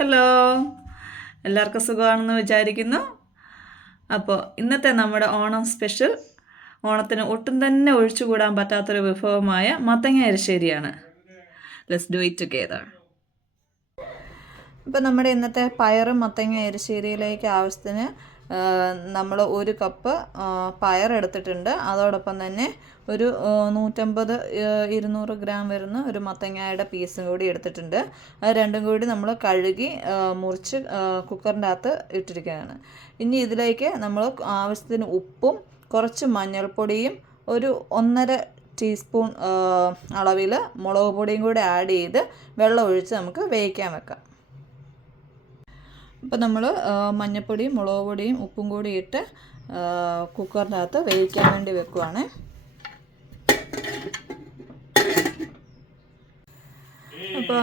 Hello, എല്ലാവർക്കും സുഖമാണെന്ന് വിചാരിക്കുന്നു. അപ്പോൾ ഇന്നത്തെ നമ്മുടെ ഓണം സ്പെഷ്യൽ, ഓണത്തിന് ഒട്ടും തന്നെ ഒഴിച്ചുകൂടാൻ പറ്റാത്തൊരു വിഭവമായ മത്തങ്ങ എരിശ്ശേരിയാണ്. Let's do it together. ഇപ്പോൾ നമ്മുടെ ഇന്നത്തെ പയറും മത്തങ്ങ എരിശ്ശേരിയിലേക്ക് ആവശ്യത്തിന് നമ്മൾ 1 കപ്പ് പയർ എടുത്തിട്ടുണ്ട്. അതോടൊപ്പം തന്നെ ഒരു 150-200 ഗ്രാം വരുന്ന ഒരു മത്തങ്ങയുടെ പീസും കൂടി എടുത്തിട്ടുണ്ട്. അത് രണ്ടും കൂടി നമ്മൾ കഴുകി മുറിച്ച് കുക്കറിൻ്റെ അകത്ത് ഇട്ടിരിക്കുകയാണ്. ഇനി ഇതിലേക്ക് നമ്മൾ ആവശ്യത്തിന് ഉപ്പും കുറച്ച് മഞ്ഞൾപ്പൊടിയും ഒരു 1.5 ടീസ്പൂൺ അളവിൽ മുളക് പൊടിയും കൂടി ആഡ് ചെയ്ത് വെള്ളം ഒഴിച്ച് നമുക്ക് വേവിക്കാൻ വെക്കാം. അപ്പോൾ നമ്മൾ മഞ്ഞൾപ്പൊടിയും മുളക് പൊടിയും ഉപ്പും കൂടി ഇട്ട് കുക്കറിൻ്റെ അകത്ത് വേവിക്കാൻ വേണ്ടി വെക്കുവാണ്. അപ്പോൾ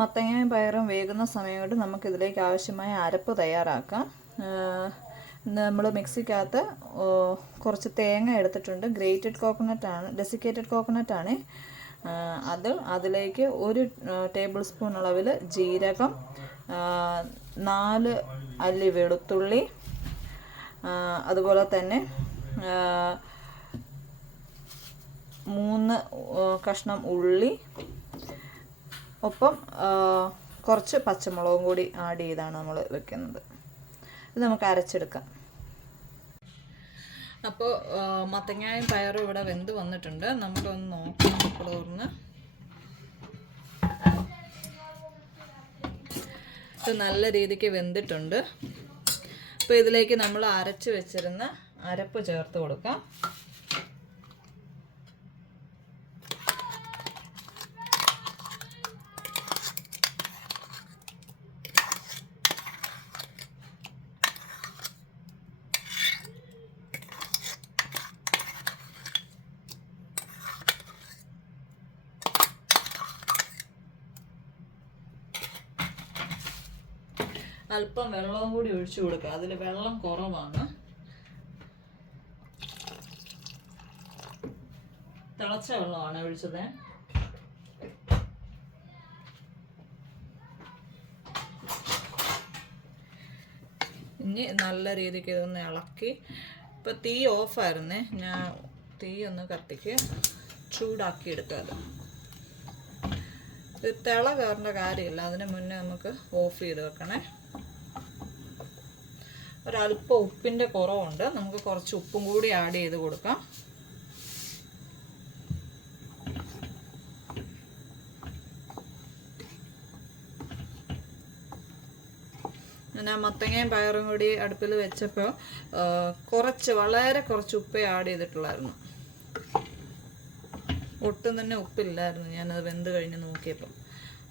മത്തങ്ങയും പയറും വേകുന്ന സമയം കൊണ്ട് നമുക്കിതിലേക്ക് ആവശ്യമായ അരപ്പ് തയ്യാറാക്കാം. നമ്മൾ മിക്സിക്കകത്ത് കുറച്ച് തേങ്ങ എടുത്തിട്ടുണ്ട്. ഗ്രേറ്റഡ് കോക്കനട്ടാണ്, ഡെസിക്കേറ്റഡ് കോക്കനട്ടാണ് അതിലേക്ക് 1 ടേബിൾ സ്പൂൺ അളവിൽ ജീരകം, 4 അല്ലി വെളുത്തുള്ളി, അതുപോലെ തന്നെ 3 കഷ്ണം ഉള്ളി, ഒപ്പം കുറച്ച് പച്ചമുളകും കൂടി ആഡ് ചെയ്താണ് നമ്മൾ വെക്കുന്നത്. ഇത് നമുക്ക് അരച്ചെടുക്കാം. അപ്പോൾ മത്തങ്ങയും പയറും ഇവിടെ വെന്ത് വന്നിട്ടുണ്ട്. നമുക്കൊന്ന് നോക്കാം. തുറന്ന് ഇത് നല്ല രീതിക്ക് വെന്തിട്ടുണ്ട്. അപ്പോൾ ഇതിലേക്ക് നമ്മൾ അരച്ച് വെച്ചിരുന്ന അരപ്പ് ചേർത്ത് കൊടുക്കാം. അല്പം വെള്ളവും കൂടി ഒഴിച്ചു കൊടുക്കുക. അതിൽ വെള്ളം കുറവാണ്. തിളച്ച വെള്ളമാണ് ഒഴിച്ചത്. ഇനി നല്ല രീതിക്ക് ഇതൊന്ന് ഇളക്കി. ഇപ്പം തീ ഓഫായിരുന്നേ, ഞാൻ തീ ഒന്ന് കത്തിക്ക് ചൂടാക്കി എടുക്കാതെ. ഇത് തിള കയറേണ്ട കാര്യമില്ല, അതിന് മുന്നേ നമുക്ക് ഓഫ് ചെയ്ത് വെക്കണേ. ഒരല്പം ഉപ്പിൻ്റെ കുറവുണ്ട്, നമുക്ക് കുറച്ച് ഉപ്പും കൂടി ആഡ് ചെയ്ത് കൊടുക്കാം. ഞാൻ മത്തങ്ങയും പയറും കൂടി അടുപ്പിൽ വെച്ചപ്പോൾ വളരെ കുറച്ച് ഉപ്പേ ആഡ് ചെയ്തിട്ടുള്ളായിരുന്നു. ഒട്ടും തന്നെ ഉപ്പില്ലായിരുന്നു ഞാനത് വെന്ത് കഴിഞ്ഞ് നോക്കിയപ്പോൾ.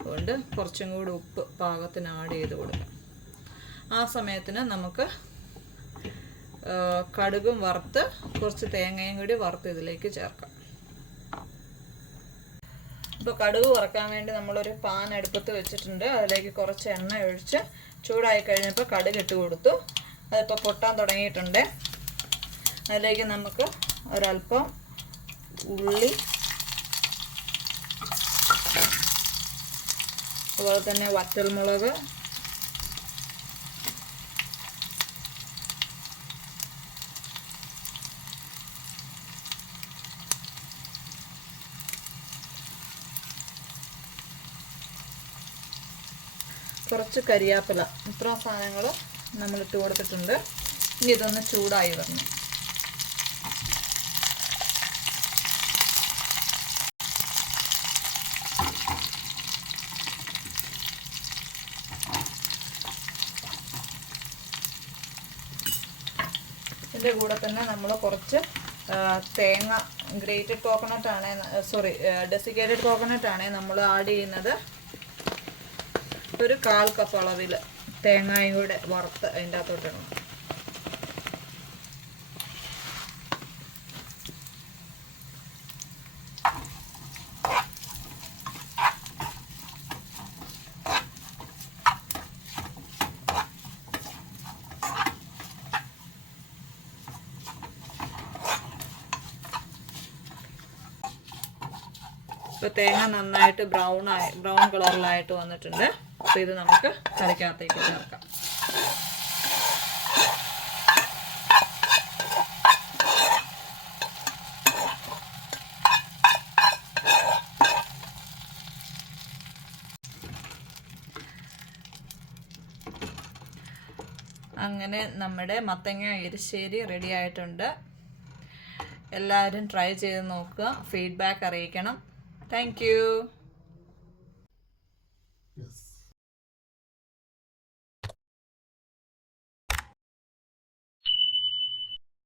അതുകൊണ്ട് കുറച്ചും കൂടി ഉപ്പ് പാകത്തിന് ആഡ് ചെയ്ത് കൊടുക്കാം. ആ സമയത്തിന് നമുക്ക് കടുകും വറുത്ത് കുറച്ച് തേങ്ങയും കൂടി വറുത്ത് ഇതിലേക്ക് ചേർക്കാം. ഇപ്പോൾ കടുക് വറുക്കാൻ വേണ്ടി നമ്മളൊരു പാൻ അടുപ്പത്ത് വെച്ചിട്ടുണ്ട്. അതിലേക്ക് കുറച്ച് എണ്ണ ഒഴിച്ച് ചൂടായി കഴിഞ്ഞപ്പോൾ കടുക് ഇട്ട് കൊടുത്തു. അതിപ്പോൾ പൊട്ടാൻ തുടങ്ങിയിട്ടുണ്ട്. അതിലേക്ക് നമുക്ക് ഒരല്പം ഉള്ളി, അതുപോലെ തന്നെ വറ്റൽമുളക്, കുറച്ച് കരിയാപ്പില, ഇത്ര സാധനങ്ങൾ നമ്മളിട്ട് കൊടുത്തിട്ടുണ്ട്. ഇനി ഇതൊന്ന് ചൂടായി വരണം. ഇതിൻ്റെ കൂടെ തന്നെ നമ്മൾ കുറച്ച് തേങ്ങ, ഗ്രേറ്റഡ് കോക്കനട്ടാണ്, ഡെസിക്കേറ്റഡ് കോക്കനട്ടാണ് നമ്മൾ ആഡ് ചെയ്യുന്നത്. ഒരു 1/4 കപ്പ് അളവിൽ തേങ്ങയും കൂടെ വറുത്ത് അതിൻ്റെ അകത്തോട്ടിടണം. ഇപ്പോൾ തേങ്ങ നന്നായിട്ട് ബ്രൗൺ കളറിലായിട്ട് വന്നിട്ടുണ്ട്. അപ്പോൾ ഇത് നമുക്ക് കറിക്കകത്തേക്ക് ചേർക്കാം. അങ്ങനെ നമ്മുടെ മത്തങ്ങ എരിശ്ശേരി റെഡി ആയിട്ടുണ്ട്. എല്ലാവരും ട്രൈ ചെയ്ത് നോക്കുക, ഫീഡ്ബാക്ക് അറിയിക്കണം. Thank you.